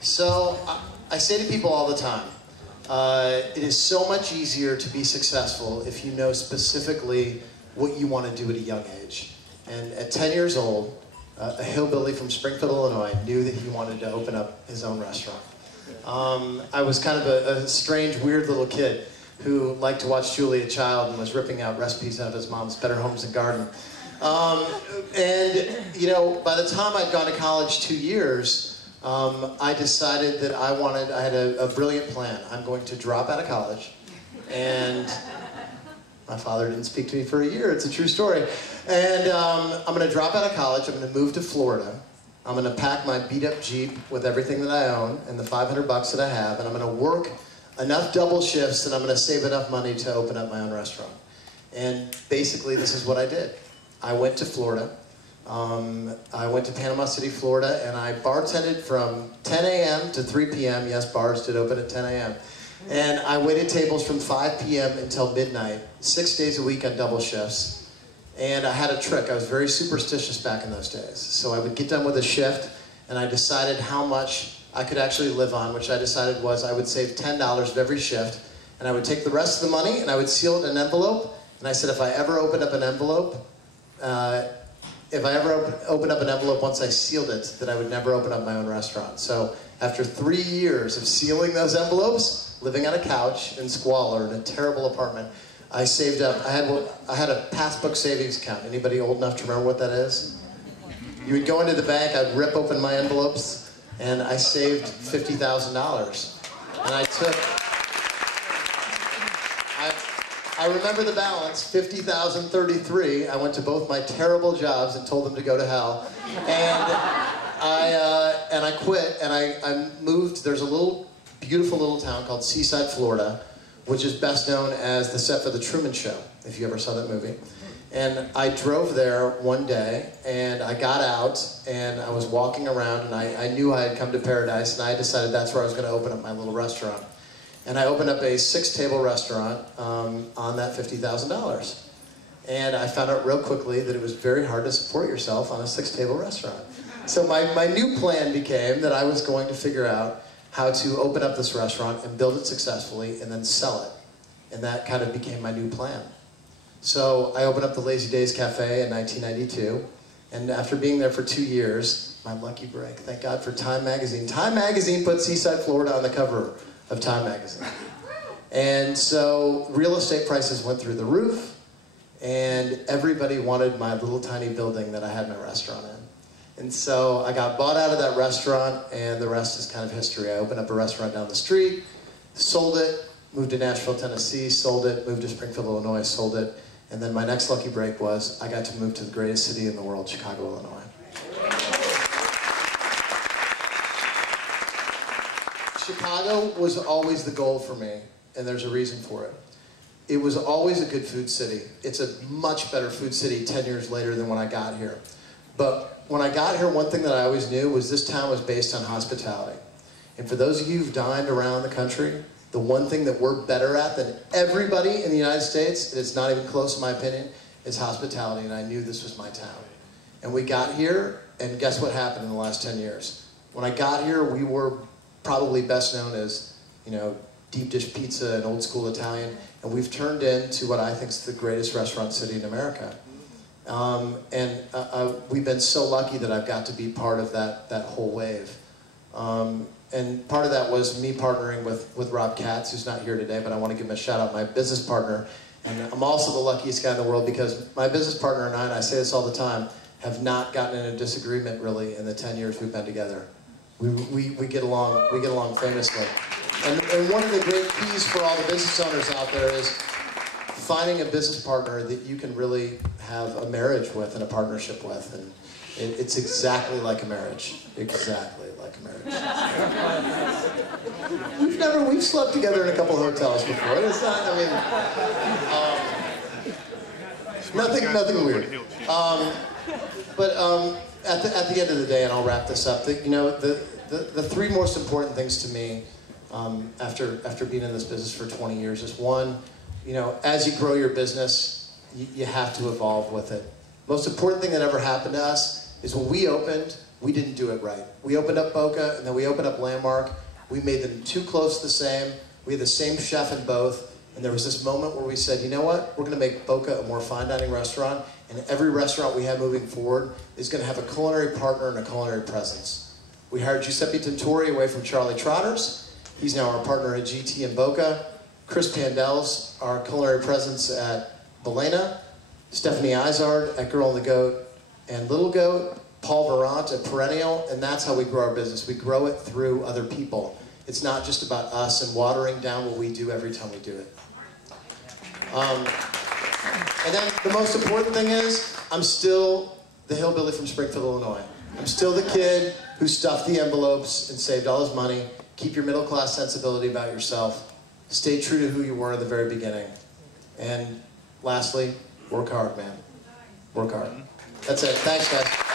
So I say to people all the time, it is so much easier to be successful if you know specifically what you want to do at a young age. And at 10 years old, a hillbilly from Springfield, Illinois knew that he wanted to open up his own restaurant. I was kind of a strange, weird little kid who liked to watch Julia Child and was ripping out recipes out of his mom's Better Homes and Garden. And, you know, by the time I'd gone to college 2 years, I decided that I had a brilliant plan. I'm going to drop out of college, and my father didn't speak to me for a year. It's a true story. And I'm going to drop out of college. I'm going to move to Florida. I'm going to pack my beat-up Jeep with everything that I own and the $500 that I have, and I'm going to work enough double shifts that I'm going to save enough money to open up my own restaurant. And basically, this is what I did. I went to Florida. I went to Panama City, Florida, and I bartended from 10 a.m. to 3 p.m. Yes, bars did open at 10 a.m. And I waited tables from 5 p.m. until midnight, 6 days a week on double shifts. And I had a trick. I was very superstitious back in those days. So I would get done with a shift, and I decided how much I could actually live on, which I decided was I would save $10 of every shift, and I would take the rest of the money, and I would seal it in an envelope. And I said, if I ever opened up an envelope, once I sealed it, that I would never open up my own restaurant. So after 3 years of sealing those envelopes, living on a couch in squalor in a terrible apartment, I saved up. I had a passbook savings account. Anybody old enough to remember what that is? You would go into the bank, I'd rip open my envelopes, and I saved $50,000. And I remember the balance, $50,033. I went to both my terrible jobs and told them to go to hell. And I quit, and I moved. There's a beautiful little town called Seaside, Florida, which is best known as the set for The Truman Show, if you ever saw that movie. And I drove there one day, and I got out, and I was walking around, and I knew I had come to paradise, and I decided that's where I was going to open up my little restaurant. And I opened up a 6-table restaurant on that $50,000. And I found out real quickly that it was very hard to support yourself on a 6-table restaurant. So my new plan became that I was going to figure out how to open up this restaurant and build it successfully and then sell it. And that kind of became my new plan. So I opened up the Lazy Days Cafe in 1992. And after being there for 2 years, my lucky break, thank God for Time Magazine. Time Magazine put Seaside, Florida on the cover of Time Magazine. And so real estate prices went through the roof, and everybody wanted my little tiny building that I had my restaurant in. And so I got bought out of that restaurant, and the rest is kind of history. I opened up a restaurant down the street, sold it, moved to Nashville, Tennessee, sold it, moved to Springfield, Illinois, sold it, and then my next lucky break was I got to move to the greatest city in the world, Chicago, Illinois. Chicago was always the goal for me, and there's a reason for it. It was always a good food city. It's a much better food city 10 years later than when I got here. But when I got here, one thing that I always knew was this town was based on hospitality. And for those of you who've dined around the country, the one thing that we're better at than everybody in the United States, and it's not even close in my opinion, is hospitality, and I knew this was my town. And we got here, and guess what happened in the last 10 years? When I got here, we were probably best known as, you know, deep dish pizza and old school Italian, and we've turned into what I think is the greatest restaurant city in America. We've been so lucky that I've got to be part of that whole wave. And part of that was me partnering with Rob Katz, who's not here today, but I want to give him a shout out, my business partner. And I'm also the luckiest guy in the world because my business partner and I say this all the time, have not gotten in a disagreement really in the 10 years we've been together. We get along famously. And one of the great keys for all the business owners out there is finding a business partner that you can really have a marriage with and a partnership with. And it's exactly like a marriage. Exactly like a marriage. We've slept together in a couple of hotels before. It's not, I mean, nothing weird. At the end of the day, and I'll wrap this up, the three most important things to me after being in this business for 20 years is one, as you grow your business, you have to evolve with it. Most important thing that ever happened to us is when we opened, we didn't do it right. We opened up Boca, and then we opened up Landmark. We made them too close to the same. We had the same chef in both, and there was this moment where we said, you know what? We're gonna make Boca a more fine dining restaurant, and every restaurant we have moving forward is gonna have a culinary partner and a culinary presence. We hired Giuseppe Tintori away from Charlie Trotter's. He's now our partner at GT in Boca. Chris Pandel's our culinary presence at Belena. Stephanie Izard at Girl and the Goat and Little Goat. Paul Verant at Perennial, and that's how we grow our business. We grow it through other people. It's not just about us and watering down what we do every time we do it. And then the most important thing is, I'm still the hillbilly from Springfield, Illinois. I'm still the kid who stuffed the envelopes and saved all his money. Keep your middle class sensibility about yourself. Stay true to who you were in the very beginning. And lastly, work hard, man. Work hard. That's it. Thanks, guys.